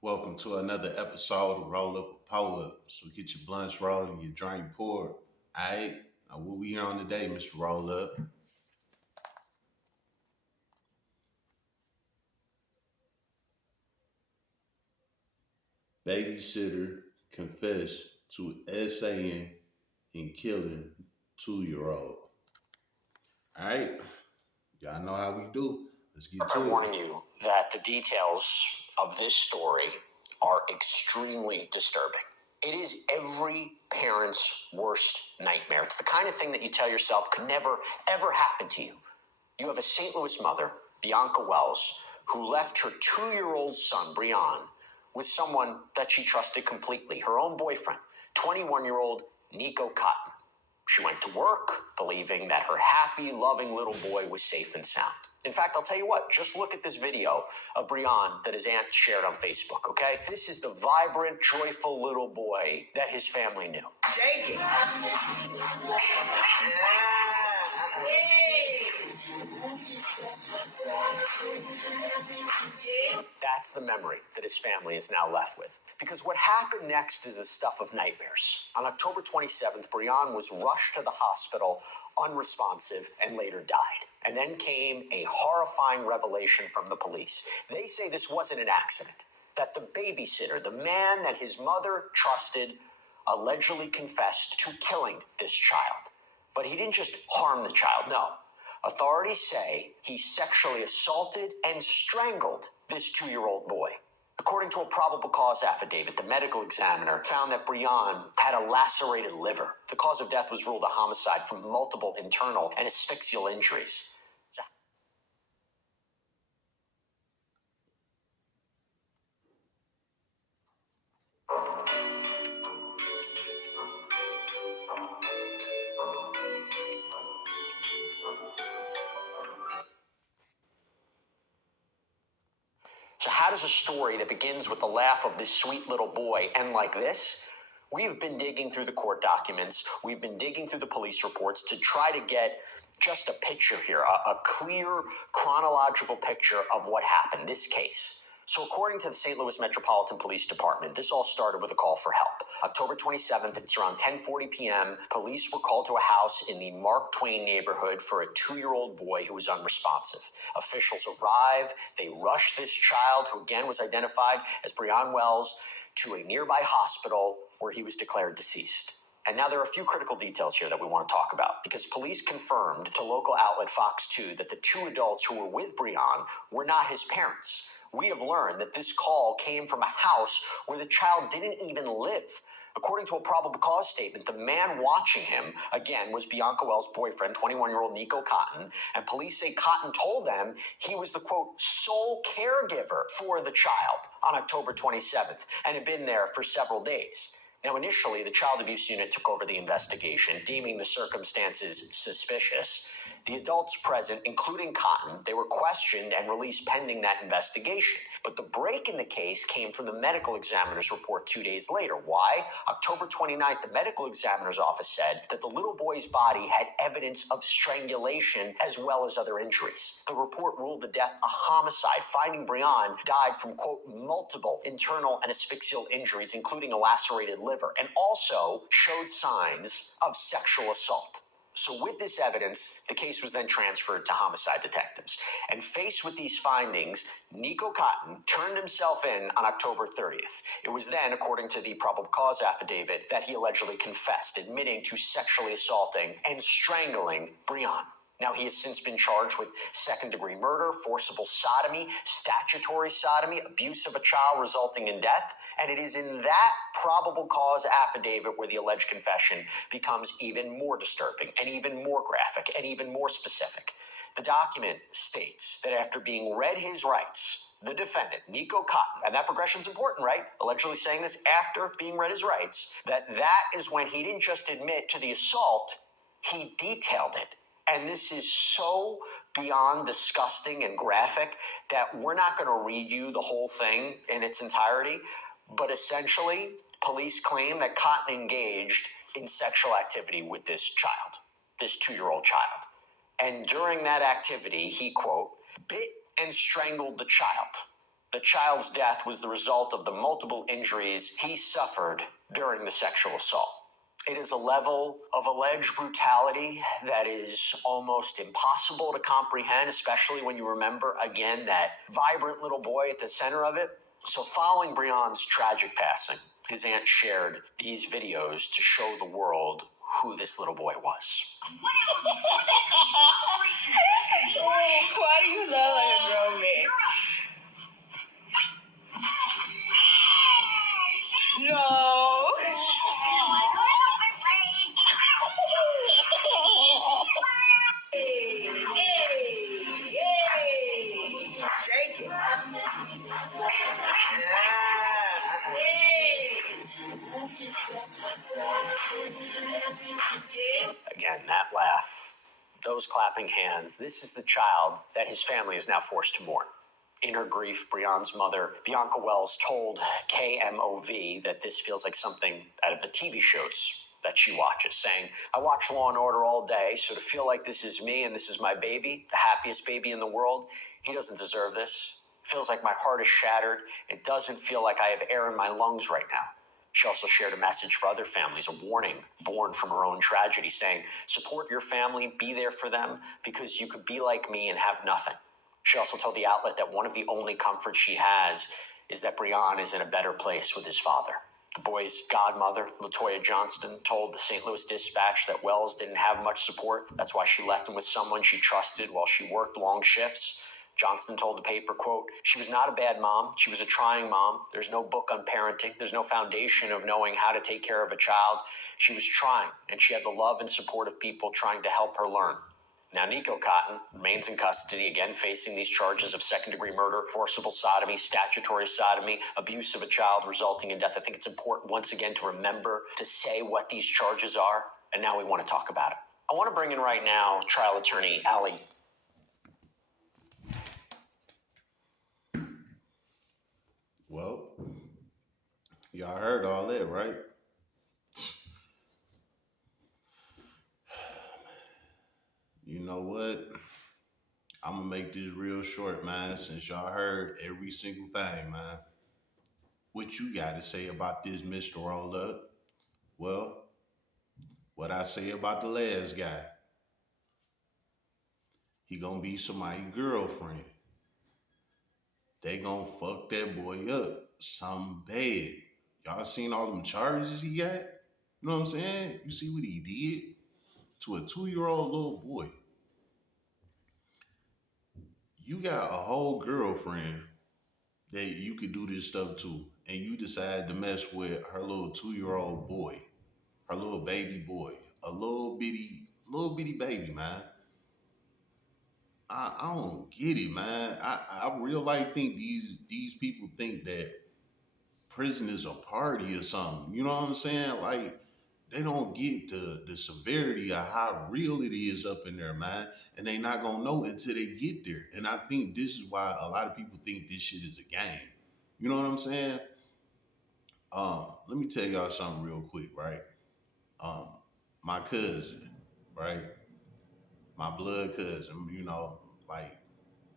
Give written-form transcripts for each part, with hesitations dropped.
Welcome to another episode of Roll Up a Power Up. So get your blunts rolled and your drink poured. Alright, now what we here on today, Mr. Roll Up? Babysitter confessed to SAing and killing 2-year-old. Alright, y'all know how we do. Let's get I'm to warning it. you that the details of this story are extremely disturbing. It is every parent's worst nightmare. It's the kind of thing that you tell yourself could never, ever happen to you. You have a St. Louis mother, Bianca Wells, who left her 2-year-old son, Brian, with someone that she trusted completely, her own boyfriend, 21-year-old Nico Cotton. She went to work, believing that her happy, loving little boy was safe and sound. In fact, I'll tell you what, just look at this video of Brian that his aunt shared on Facebook, okay? This is the vibrant, joyful little boy that his family knew. Shake it. That's the memory that his family is now left with. Because what happened next is the stuff of nightmares. On October 27th, Brian was rushed to the hospital unresponsive and later died. And then came a horrifying revelation from the police. They say this wasn't an accident, that the babysitter, the man that his mother trusted, allegedly confessed to killing this child. But he didn't just harm the child, no. Authorities say he sexually assaulted and strangled this 2-year-old boy. According to a probable cause affidavit, the medical examiner found that Brian had a lacerated liver. The cause of death was ruled a homicide from multiple internal and asphyxial injuries. So how does a story that begins with the laugh of this sweet little boy end like this? We've been digging through the court documents. We've been digging through the police reports to try to get just a picture here, a clear chronological picture of what happened, this case. So according to the St. Louis Metropolitan Police Department, this all started with a call for help. October 27th, it's around 10:40 p.m., police were called to a house in the Mark Twain neighborhood for a 2-year-old boy who was unresponsive. Officials arrive, they rush this child, who again was identified as Brian Wells, to a nearby hospital where he was declared deceased. And now there are a few critical details here that we want to talk about, because police confirmed to local outlet Fox 2 that the 2 adults who were with Brian were not his parents. We have learned that this call came from a house where the child didn't even live. According to a probable cause statement, the man watching him, again, was Bianca Wells' boyfriend, 21-year-old Nico Cotton, and police say Cotton told them he was the, quote, sole caregiver for the child on October 27th and had been there for several days. Now, initially, the Child Abuse Unit took over the investigation, deeming the circumstances suspicious. The adults present, including Cotton, they were questioned and released pending that investigation. But the break in the case came from the medical examiner's report 2 days later. Why? October 29th, the medical examiner's office said that the little boy's body had evidence of strangulation as well as other injuries. The report ruled the death a homicide, finding Brian died from, quote, multiple internal and asphyxial injuries, including a lacerated liver, and also showed signs of sexual assault. So with this evidence, the case was then transferred to homicide detectives. And faced with these findings, Nico Cotton turned himself in on October 30th. It was then, according to the probable cause affidavit, that he allegedly confessed, admitting to sexually assaulting and strangling Brian. Now, he has since been charged with second-degree murder, forcible sodomy, statutory sodomy, abuse of a child resulting in death, and it is in that probable cause affidavit where the alleged confession becomes even more disturbing and even more graphic and even more specific. The document states that after being read his rights, the defendant, Nico Cotton, and that progression's important, right? Allegedly saying this after being read his rights, that is when he didn't just admit to the assault, he detailed it. And this is so beyond disgusting and graphic that we're not going to read you the whole thing in its entirety. But essentially, police claim that Cotton engaged in sexual activity with this child, this 2-year-old child. And during that activity, he, quote, bit and strangled the child. The child's death was the result of the multiple injuries he suffered during the sexual assault. It is a level of alleged brutality that is almost impossible to comprehend, especially when you remember, again, that vibrant little boy at the center of it. So following Breon's tragic passing, his aunt shared these videos to show the world who this little boy was. Why do you look like a grown man? No. Shake it. Again, that laugh, those clapping hands, this is the child that his family is now forced to mourn. In her grief, Breon's mother, Bianca Wells, told KMOV that this feels like something out of the TV shows that she watches, saying, I watch Law and Order all day, so to feel like this is me and this is my baby, the happiest baby in the world, he doesn't deserve this. It feels like my heart is shattered. It doesn't feel like I have air in my lungs right now. She also shared a message for other families, a warning born from her own tragedy, saying, support your family, be there for them, because you could be like me and have nothing. She also told the outlet that one of the only comforts she has is that Breon is in a better place with his father. The boy's godmother, Latoya Johnston, told the St. Louis Dispatch that Wells didn't have much support. That's why she left him with someone she trusted while she worked long shifts. Johnston told the paper, quote, she was not a bad mom. She was a trying mom. There's no book on parenting. There's no foundation of knowing how to take care of a child. She was trying, and she had the love and support of people trying to help her learn. Now, Nico Cotton remains in custody, again facing these charges of second-degree murder, forcible sodomy, statutory sodomy, abuse of a child resulting in death. I think it's important, once again, to remember to say what these charges are, and now we want to talk about it. I want to bring in right now trial attorney Allie. Well, y'all heard all that, right? You know what? I'm gonna make this real short, man, since y'all heard every single thing, man. What you got to say about this, Mr. Roll Up? Well, what I say about the last guy, he gonna be somebody's girlfriend. They gonna fuck that boy up some bad. Y'all seen all them charges he got? You know what I'm saying? You see what he did to a 2-year-old little boy. You got a whole girlfriend that you could do this stuff to, and you decide to mess with her little 2-year-old boy, her little baby boy, a little bitty baby, man. I don't get it, man. I real like think these people think that prison is a party or something. You know what I'm saying? Like they don't get the severity of how real it is up in there, man. And they not gonna know until they get there. And I think this is why a lot of people think this shit is a game. You know what I'm saying? Let me tell y'all something real quick, right? Um, my cousin, right? My blood cousin, like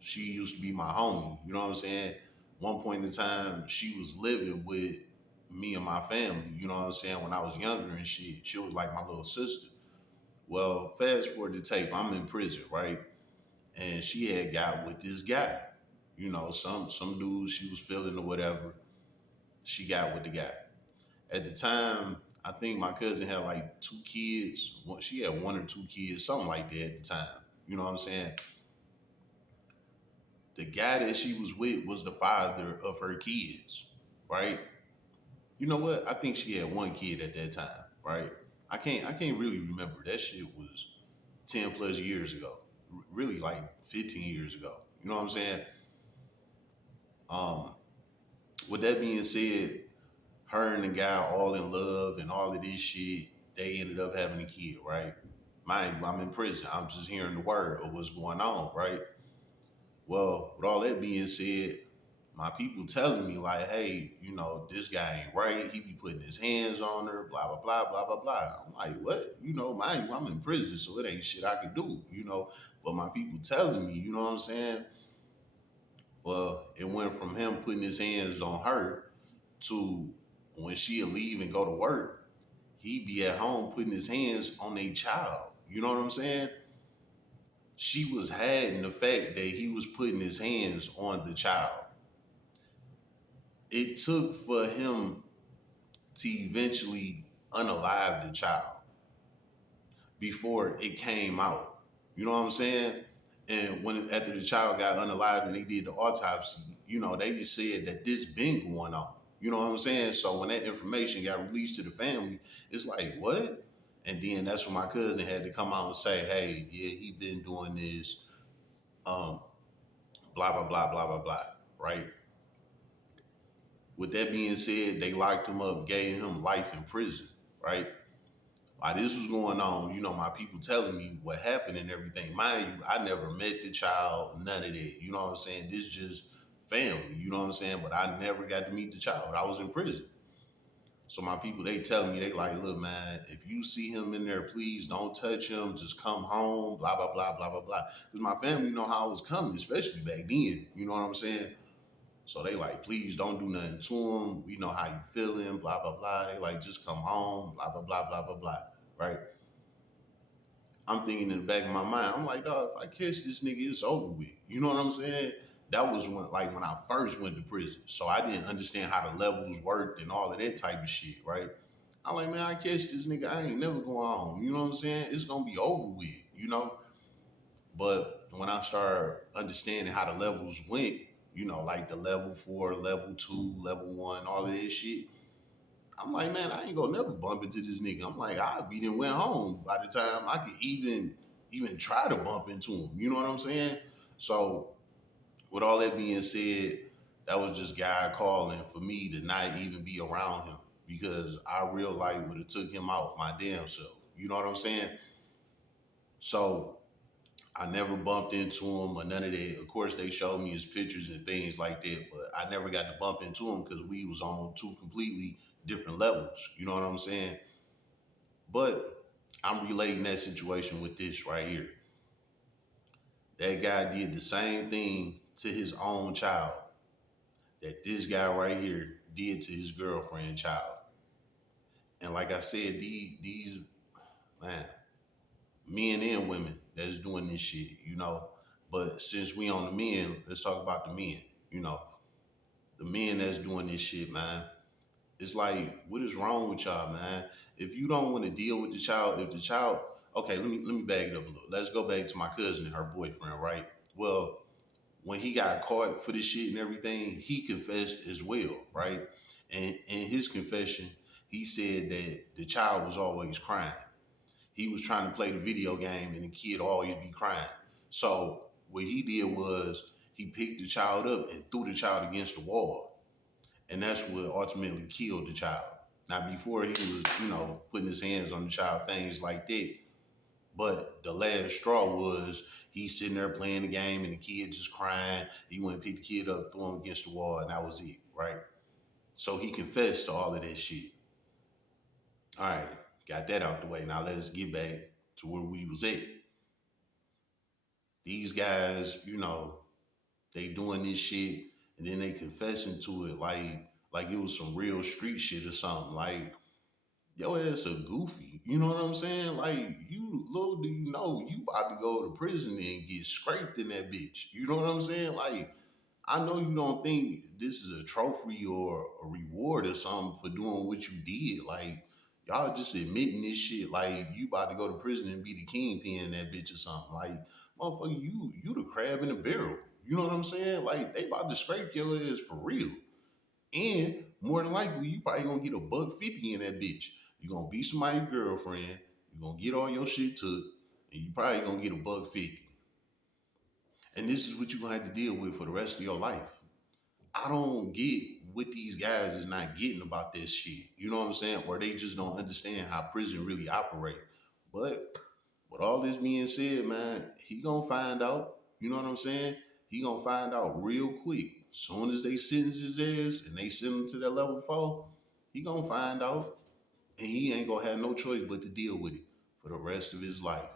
she used to be my homie. You know what I'm saying? One point in time, she was living with me and my family. You know what I'm saying? When I was younger and she was like my little sister. Well, fast forward the tape, I'm in prison, right? And she had got with this guy. Some dude she was feeling or whatever. She got with the guy. At the time, I think my cousin had like 2 kids. She had 1 or 2 kids, something like that at the time. You know what I'm saying? The guy that she was with was the father of her kids, right? You know what? I think she had 1 kid at that time, right? I can't really remember. That shit was 10 plus years ago. Really like 15 years ago. You know what I'm saying? Um, with that being said, her and the guy all in love and all of this shit, they ended up having a kid, right? Mind you, I'm in prison. I'm just hearing the word of what's going on, right? Well, with all that being said, my people telling me like, hey, this guy ain't right. He be putting his hands on her, blah, blah, blah, blah, blah, blah. I'm like, what? Mind you, I'm in prison, so it ain't shit I can do, But my people telling me, you know what I'm saying? Well, it went from him putting his hands on her to when she'll leave and go to work, he be at home putting his hands on a child. You know what I'm saying? She was hiding the fact that he was putting his hands on the child. It took for him to eventually unalive the child before it came out. You know what I'm saying? And when after the child got unalived and they did the autopsy, they just said that this been going on. You know what I'm saying? So when that information got released to the family, it's like, what? And then that's when my cousin had to come out and say, hey, yeah, he been doing this, um, blah, blah, blah, blah, blah, blah. Right? With that being said, they locked him up, gave him life in prison, right? While this was going on, my people telling me what happened and everything. Mind you, I never met the child, none of that. You know what I'm saying? This just family, you know what I'm saying? But I never got to meet the child. I was in prison. So my people, they telling me, they like, look, man, if you see him in there, please don't touch him. Just come home, blah, blah, blah, blah, blah, blah. Because my family know how I was coming, especially back then. You know what I'm saying? So they like, please don't do nothing to him. We know how you feeling, blah, blah, blah. They like, just come home, blah, blah, blah, blah, blah, blah. Right? I'm thinking in the back of my mind, I'm like, dog, if I catch this nigga, it's over with. You know what I'm saying? That was when I first went to prison. So I didn't understand how the levels worked and all of that type of shit, right? I'm like, man, I catch this nigga, I ain't never going home. You know what I'm saying? It's gonna be over with. But when I started understanding how the levels went, like the level 4, level 2, level 1, all of this shit, I'm like, man, I ain't gonna never bump into this nigga. I'm like, I'll be then went home by the time I could even try to bump into him. You know what I'm saying? So with all that being said, that was just God calling for me to not even be around him because I real life would have took him out my damn self. You know what I'm saying? So I never bumped into him or none of that. Of course, they showed me his pictures and things like that, but I never got to bump into him because we was on two completely different levels. You know what I'm saying? But I'm relating that situation with this right here. That guy did the same thing to his own child that this guy right here did to his girlfriend child. And like I said, these man, men and women that's doing this shit. But since we on the men, let's talk about the men. You know, the men that's doing this shit, man. It's like, what is wrong with y'all, man? If you don't want to deal with the child, if the child, okay, let me bag it up a little. Let's go back to my cousin and her boyfriend, right? Well, when he got caught for this shit and everything, he confessed as well, right? And in his confession, he said that the child was always crying. He was trying to play the video game and the kid always be crying. So what he did was he picked the child up and threw the child against the wall. And that's what ultimately killed the child. Now before he was, putting his hands on the child, things like that. But the last straw was he's sitting there playing the game and the kid just crying. He went and picked the kid up, threw him against the wall, and that was it, right? So he confessed to all of that shit. All right, got that out the way. Now let's get back to where we was at. These guys, they doing this shit and then they confessing to it like it was some real street shit or something. Like, yo ass a goofy. You know what I'm saying? Like, you little do you know you about to go to prison and get scraped in that bitch. You know what I'm saying? Like, I know you don't think this is a trophy or a reward or something for doing what you did. Like, y'all just admitting this shit like you about to go to prison and be the kingpin in that bitch or something. Like, motherfucker, you the crab in the barrel. You know what I'm saying? Like, they about to scrape your ass for real. And more than likely, you probably gonna get a $150 in that bitch. You gonna be somebody's girlfriend. You gonna get all your shit took, and you probably gonna get a $150. And this is what you gonna have to deal with for the rest of your life. I don't get what these guys is not getting about this shit. You know what I'm saying? Or they just don't understand how prison really operate. But with all this being said, man, he gonna find out. You know what I'm saying? He gonna find out real quick. Soon as they sentence his ass and they send him to that level 4, he gonna find out, and he ain't gonna have no choice but to deal with it for the rest of his life.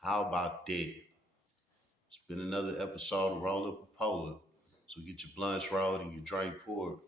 How about that? It's been another episode of Roll Up a Poet. So you get your blanch raw and your dry pork.